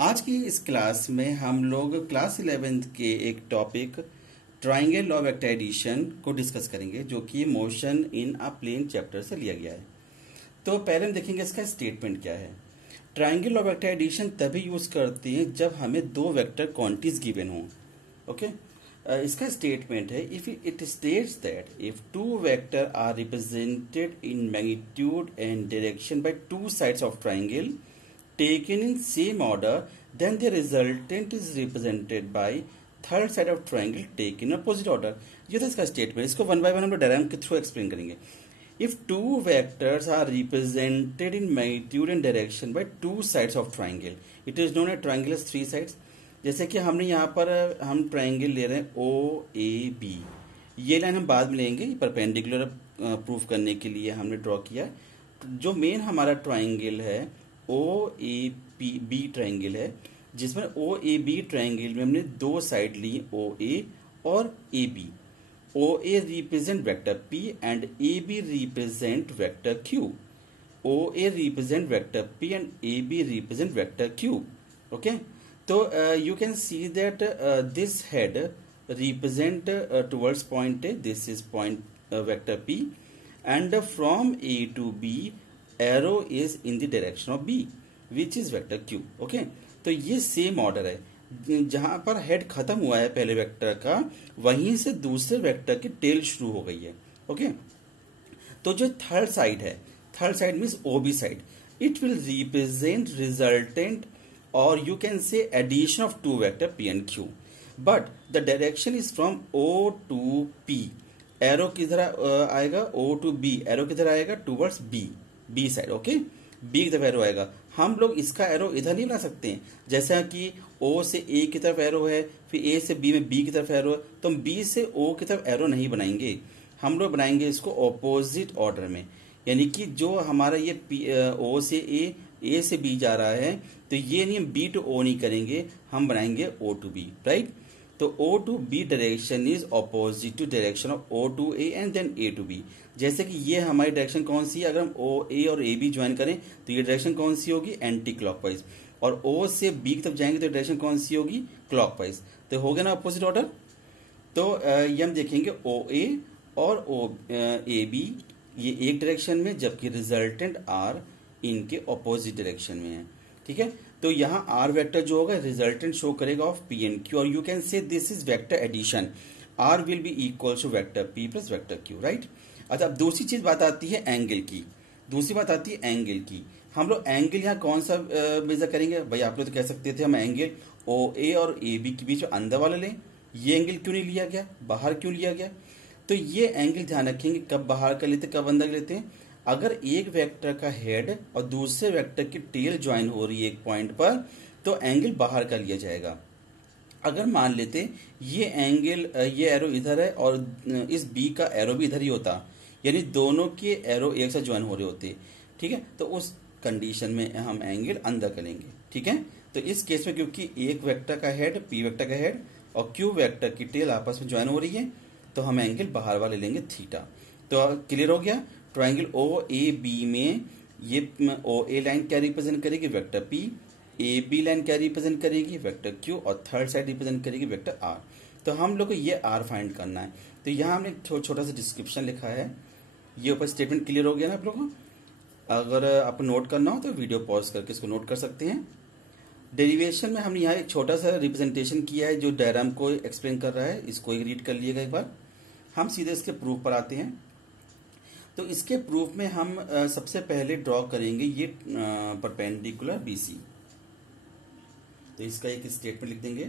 आज की इस क्लास में हम लोग क्लास 11th के एक टॉपिक ट्राइंगल लॉ ऑफ एक्टाइडेशन को डिस्कस करेंगे, जो कि motion in a plane chapter से लिया गया है। तो पहले हम देखेंगे इसका स्टेटमेंट क्या है। ट्राइंगल लॉ ऑफ एक्टाइडेशन तभी यूज करते हैं जब हमें दो वेक्टर क्वांटिटीज गिवन हो। ओके, इसका स्टेटमेंट है, if it states that if two vector are represented in magnitude and direction by two sides of triangle taken in same order, then the resultant is represented by third side of triangle taken in opposite order। ये था इसका statement. इसको one by one हम लोग diagram के through explain करेंगे। If two vectors are represented in magnitude and direction by two sides of triangle, it is known as triangle as three sides. जैसे कि हमने यहाँ पर हम ट्राइंगल ले रहे हैं ओ ए बी, ये लाइन हम बाद में लेंगे, परपेंडिकुलर प्रूफ करने के लिए हमने ड्रॉ किया। जो मेन हमारा ट्राइंगल है ओ ए बी ट्राइंगल है, जिसमें ओ ए बी ट्राइंगल में हमने दो साइड ली, ओ ए और A B. O A represent vector P and A B represent vector Q. O A represent vector P and A B represent vector Q. Okay, तो you can see that this head represent towards point A, this is point vector P, and from A to B arrow is in the direction of B which is vector Q. Okay, तो ये same order है। जहां पर head खत्म हुआ है पहले vector का, वहीं से दूसरे वेक्टर की टेल शुरू हो गई है। ओके, तो जो थर्ड साइड है, third side means O B side, it will represent resultant or you can say addition of two vector P and Q, but the direction is from O to P. Arrow किधर आएगा, O to B, arrow किधर आएगा, towards B side. Okay, B की तरफ arrow आएगा। हम लोग इसका एरो इधर नहीं बना सकते हैं, जैसा कि ओ से ए की तरफ एरो है, फिर ए से बी में बी की तरफ एरो है, तो हम बी से ओ की तरफ एरो नहीं बनाएंगे। हम लोग बनाएंगे इसको ऑपोजिट ऑर्डर में, यानी कि जो हमारा ये ओ से ए से बी जा रहा है, तो ये नहीं, हम बी टू ओ नहीं करेंगे, हम बनाएंगे ओ टू बी, राइट। तो O to B direction is opposite to direction of O to A and then A to B. जैसे कि ये हमारी डायरेक्शन कौन सी है, अगर हम ओ ए और ए बी ज्वाइन करें तो ये डायरेक्शन कौन सी होगी, एंटी क्लॉकवाइज, और ओ से बी की तरफ जाएंगे तो डायरेक्शन कौन सी होगी, क्लॉकवाइज। तो हो गया ना अपोजिट ऑर्डर। तो ये हम देखेंगे ओ ए और ओ ए बी ये एक डायरेक्शन में, जबकि रिजल्टेंट आर इनके ऑपोजिट डायरेक्शन में है। ठीक है, तो यहाँ आर वेक्टर जो होगा रिजल्टेंट शो करेगा ऑफ पी एंड क्यू, और you can say this is vector addition, R will be equal to vector P plus vector Q, right. अच्छा, अब दूसरी चीज बात आती है एंगल की। दूसरी बात आती है एंगल की। हम लोग एंगल यहाँ कौन सा मेजर करेंगे भाई, आप लोग तो कह सकते थे हम एंगल ओ ए और ए बी के बीच में अंदर वाला लें। ये एंगल क्यों नहीं लिया गया, बाहर क्यों लिया गया? तो ये एंगल ध्यान रखेंगे, कब बाहर का लेते कब अंदर लेते हैं। अगर एक वेक्टर का हेड और दूसरे वेक्टर की टेल ज्वाइन हो रही है एक पॉइंट पर, तो एंगल बाहर का लिया जाएगा। अगर मान लेते ये एंगल, ये एरो इधर है और इस बी का एरो भी इधर ही होता, यानी दोनों के एरो एक साथ ज्वाइन हो रहे होते, ठीक है, तो उस कंडीशन में हम एंगल अंदर करेंगे। ठीक है, तो इस केस में क्योंकि एक वेक्टर का हेड, पी वेक्टर का हेड और क्यू वेक्टर की टेल आपस में ज्वाइन हो रही है, तो हम एंगल बाहर वाले लेंगे थीटा। तो क्लियर हो गया। ट्राइंगल ओ ए बी में ये ओ ए लाइन क्या रिप्रेजेंट करेगी, vector P, A B line क्या रिप्रेजेंट करेगी, वेक्टर क्यू, और थर्ड साइड रिप्रेजेंट करेगी वेक्टर आर। तो हम लोग को ये आर फाइंड करना है। तो यहाँ हमने छोटा सा डिस्क्रिप्शन लिखा है। ये ऊपर स्टेटमेंट क्लियर हो गया ना आप लोगों को? अगर आपको नोट करना हो तो वीडियो पॉज करके इसको नोट कर सकते हैं। डेरिवेशन में हमने यहाँ एक छोटा सा रिप्रेजेंटेशन किया है जो डायग्राम को एक्सप्लेन कर रहा है, इसको एक रीड कर लिएगा एक बार। हम सीधे इसके प्रूफ पर आते हैं। तो इसके प्रूफ में हम सबसे पहले ड्रॉ करेंगे ये परपेंडिकुलर बीसी। तो इसका एक स्टेटमेंट लिख देंगे।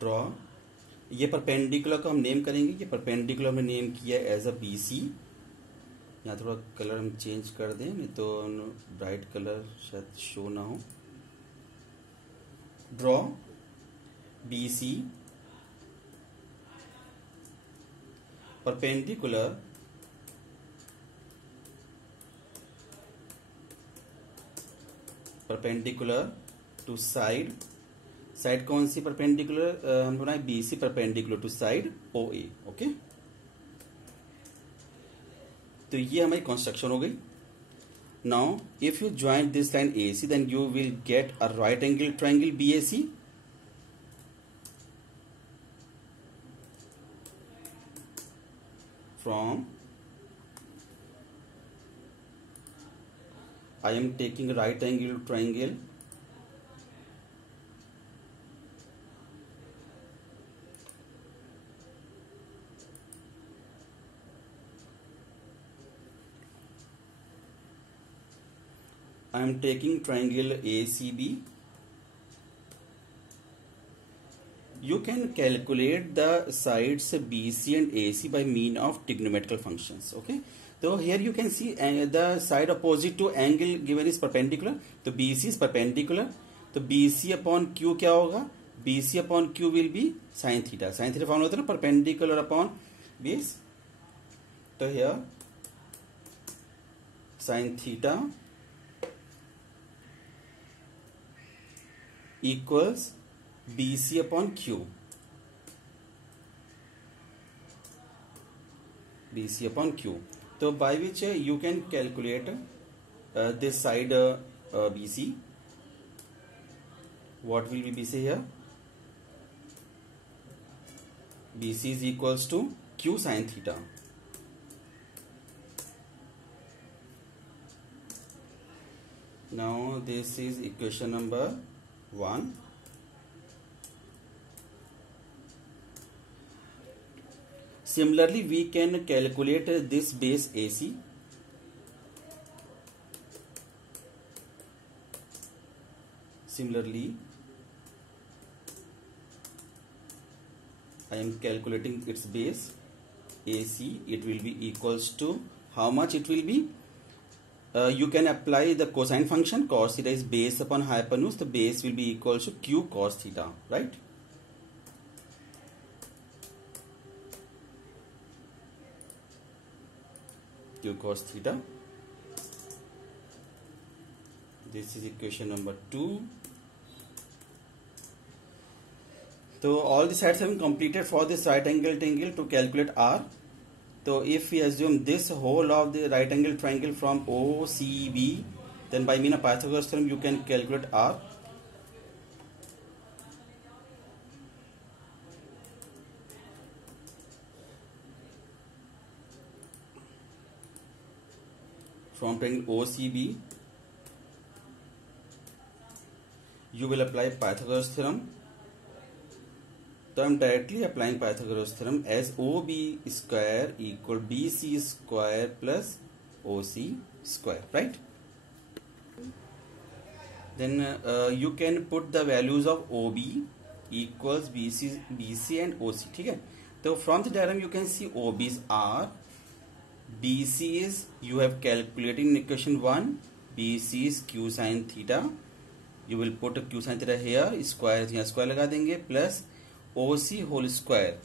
ड्रॉ, ये परपेंडिकुलर को हम नेम करेंगे। ये परपेंडिकुलर हमने नेम किया है एज अ बीसी। यहाँ थोड़ा कलर हम चेंज कर दें, नहीं तो ब्राइट कलर शायद शो ना हो। Draw BC perpendicular to side side कौन सी परपेंडिकुलर हम बनाए, BC perpendicular to side OA। Okay, तो ये हमारी कंस्ट्रक्शन हो गई। Now if you join this line AC then you will get a right angle triangle BAC। From I am taking right angle triangle I am taking triangle ACB. You can calculate the sides BC and AC by mean of trigonometrical functions. Okay, so here you can see the side opposite to angle given is perpendicular. तो BC is perpendicular. तो BC upon Q क्या होगा? BC upon Q will be sin theta. Sin theta form होता है ना perpendicular upon base. तो here sin theta equals BC upon Q. BC upon Q. So by which you can calculate this side BC. What will be BC here? BC is equals to Q sin theta. Now this is equation number 1. Similarly, we can calculate this base AC. Similarly, I am calculating its base AC. It will be equals to how much it will be? You can apply the cosine function. Cos theta is base upon hypotenuse. The base will be equals to Q cos theta, right? Q cos theta. This is equation number 2. So all the sides have been completed for this right angle triangle to calculate R. So if we assume this whole of the right angle triangle from OCB, then by mean of Pythagoras theorem you can calculate R. From triangle OCB, you will apply Pythagoras theorem. So I am directly applying Pythagoras theorem as OB square equal BC square plus OC square, right? Then you can put the values of OB equals BC and OC. ठीक है? So from the diagram you can see OB is R, BC is you have calculated in equation 1, BC is Q sin theta. You will put a Q sin theta here, square यहाँ square लगा देंगे plus OC whole square.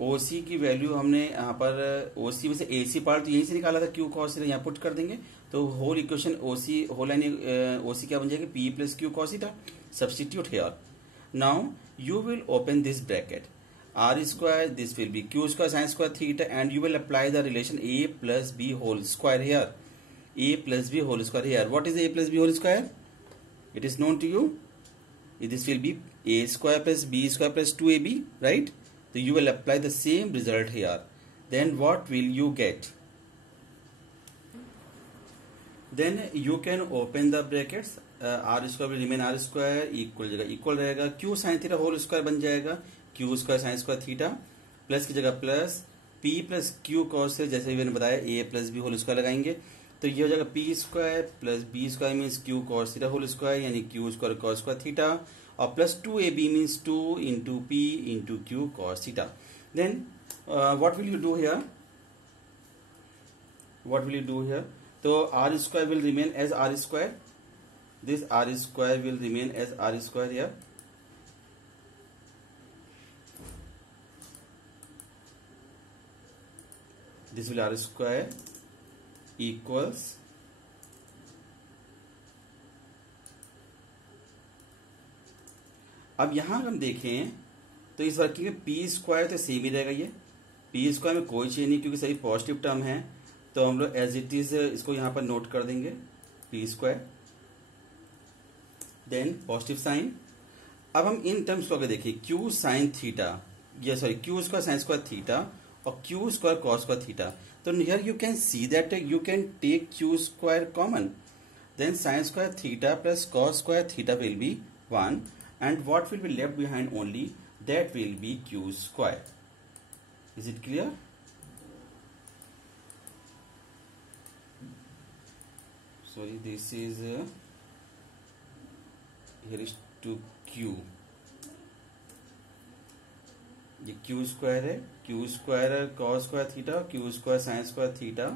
OC की value हमने यहाँ पर OC में से AC part तो यहीं से निकाला था, Q cos थीटा यहाँ पुट कर देंगे तो whole equation OC whole line OC क्या बन जाएगी? P plus Q cos theta. Substitute here. Now you will open this bracket. R square, this will be Q square sin square theta, and you will apply the relation A plus B whole square here. A plus B whole square here. What is A plus B whole square? It is known to you. This will be A square plus B square plus 2AB, right? So you will apply the same result here. Then what will you get? Then you can open the brackets. R square will remain R square, equal जगह equal रहेगा, Q sin theta whole square बन जाएगा, Q square sin square theta, plus की जगह plus P plus Q cos से जैसे मैंने बताया A plus B whole square लगाएंगे तो ये हो जाएगा P square plus B square means Q cos theta whole square यानी Q square cos square theta और plus 2AB means 2 into P into Q cos theta. Then what will you do here? What will you do here? So R square will remain as R square. This R square will remain as R square here. This will R square equals अब यहाँ हम देखें तो इस working में P square तो same ही रहेगा, ये पी स्क्वायर में कोई चेंज नहीं क्योंकि सभी पॉजिटिव टर्म है, तो हम लोग एज इट इज इसको यहाँ पर नोट कर देंगे P square, then positive sign. अब हम इन टर्म्स को अगर देखिए क्यू साइन थीटा, ये sorry Q square sine square theta और Q square cos square theta, तो here you can see that you can take Q square common, then sin square theta plus cos square theta will be 1 and what will be left behind only, that will be q square. Is it clear? Sorry, this is here is 2q, ये q square है, q square cos square theta, q square sin square theta,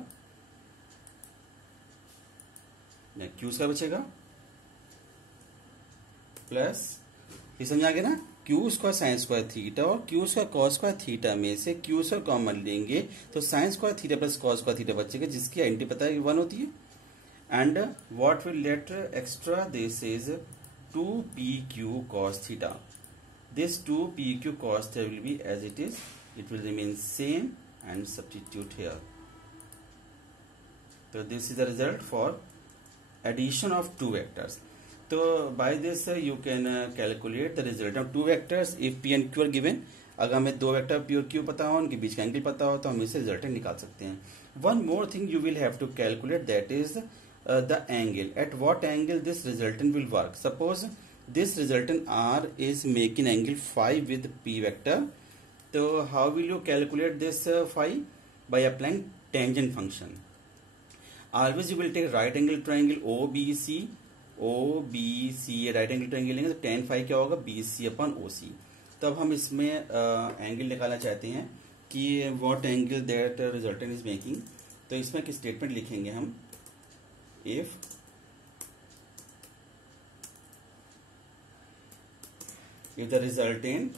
Q square बचेगा plus, ये समझ आ गया ना, Q square sine square theta और Q square cos square theta में से क्यू स्क्वायर कॉमन लेंगे तो sine square theta plus cos square theta बचेगा, जिसकी आइडेंटिटी पता है 1 होती है। And what will let extra, this is 2pq cos theta, this 2pq cos theta will be as it is, it will remain same and substitute here. तो this is the result for addition of two vectors. So by this you can calculate the result of two vectors if p and q are given. अगर हमें दो vector p और q पता हो, उनके बीच का angle पता हो, तो हम इससे रिजल्टेंट निकाल सकते हैं। One more thing you will have to calculate, that is the angle. At what angle this resultant will work? Suppose this resultant r is making angle phi with p vector. So how will you calculate this phi? By applying tangent function. Always you will take right angle triangle OBC, right angle triangle लेंगे तो tan phi क्या होगा, BC upon OC। तो अब हम इसमें angle निकालना चाहते हैं कि what angle that resultant is making, तो इसमें एक स्टेटमेंट लिखेंगे हम, if the resultant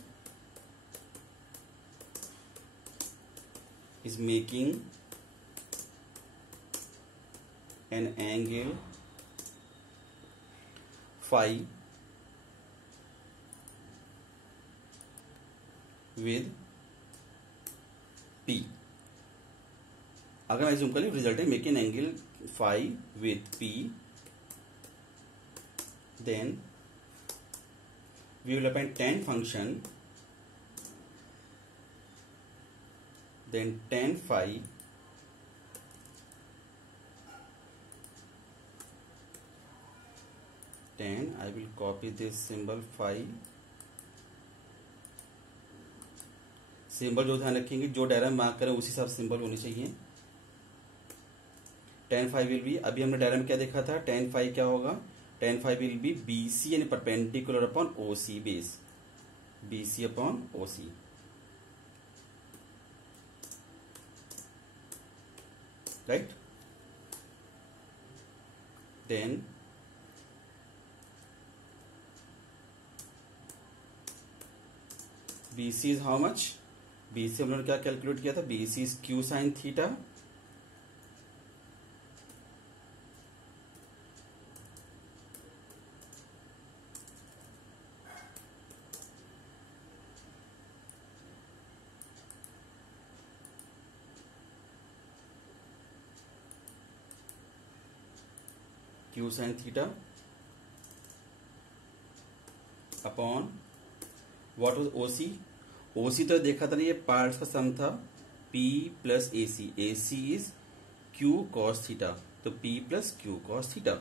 is making an angle phi with p, अगर मैं जूम कर लूँ, रिजल्ट है making angle phi with p, then we will apply tan function, then tan phi tan, I will copy this symbol phi, symbol जो ध्यान रखेंगे, जो diagram mark करें उसी हिसाब से सिंबल होनी चाहिए। tan phi विल बी, अभी हमने डायग्राम क्या देखा था, tan phi क्या होगा, tan phi will be BC यानी perpendicular upon OC base, BC upon OC, right. Then BC is how much, BC हम लोगों ने क्या कैलकुलेट किया था, BC is Q sine theta Q sine theta upon what was OC, OC तो देखा था ना, ये पार्ट्स का सम था, P plus AC, AC is Q cos theta, तो P plus Q cos theta.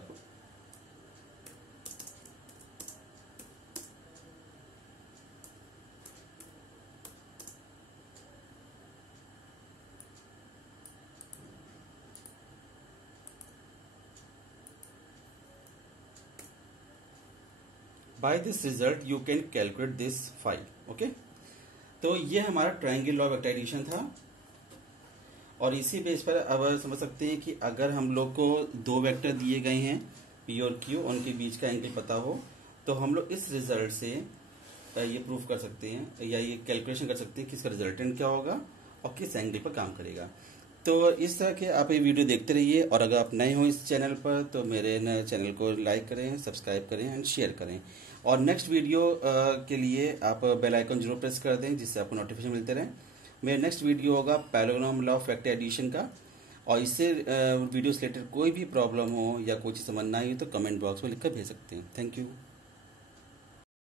By this result you can calculate this phi, okay. तो ये हमारा ट्रायंगल लॉ ऑफ एक्टाइडेशन था, और इसी बेस पर अब समझ सकते हैं कि अगर हम लोग को दो वेक्टर दिए गए हैं P और Q, उनके बीच का एंगल पता हो, तो हम लोग इस रिजल्ट से ये प्रूफ कर सकते हैं या ये कैलकुलेशन कर सकते हैं कि इसका रिजल्टेंट क्या होगा और किस एंगल पर काम करेगा। तो इस तरह के आप ये वीडियो देखते रहिए, और अगर आप नए हो इस चैनल पर तो मेरे चैनल को लाइक करें, सब्सक्राइब करें एंड शेयर करें, और नेक्स्ट वीडियो के लिए आप बेल आइकन जरूर प्रेस कर दें, जिससे आपको नोटिफिकेशन मिलते रहें। मेरा नेक्स्ट वीडियो होगा parallelogram law of vector addition का। और इससे वीडियो से रिलेटेड कोई भी प्रॉब्लम हो या कोई चीज़ समझ ना आई तो कमेंट बॉक्स में लिखकर भेज सकते हैं। Thank you.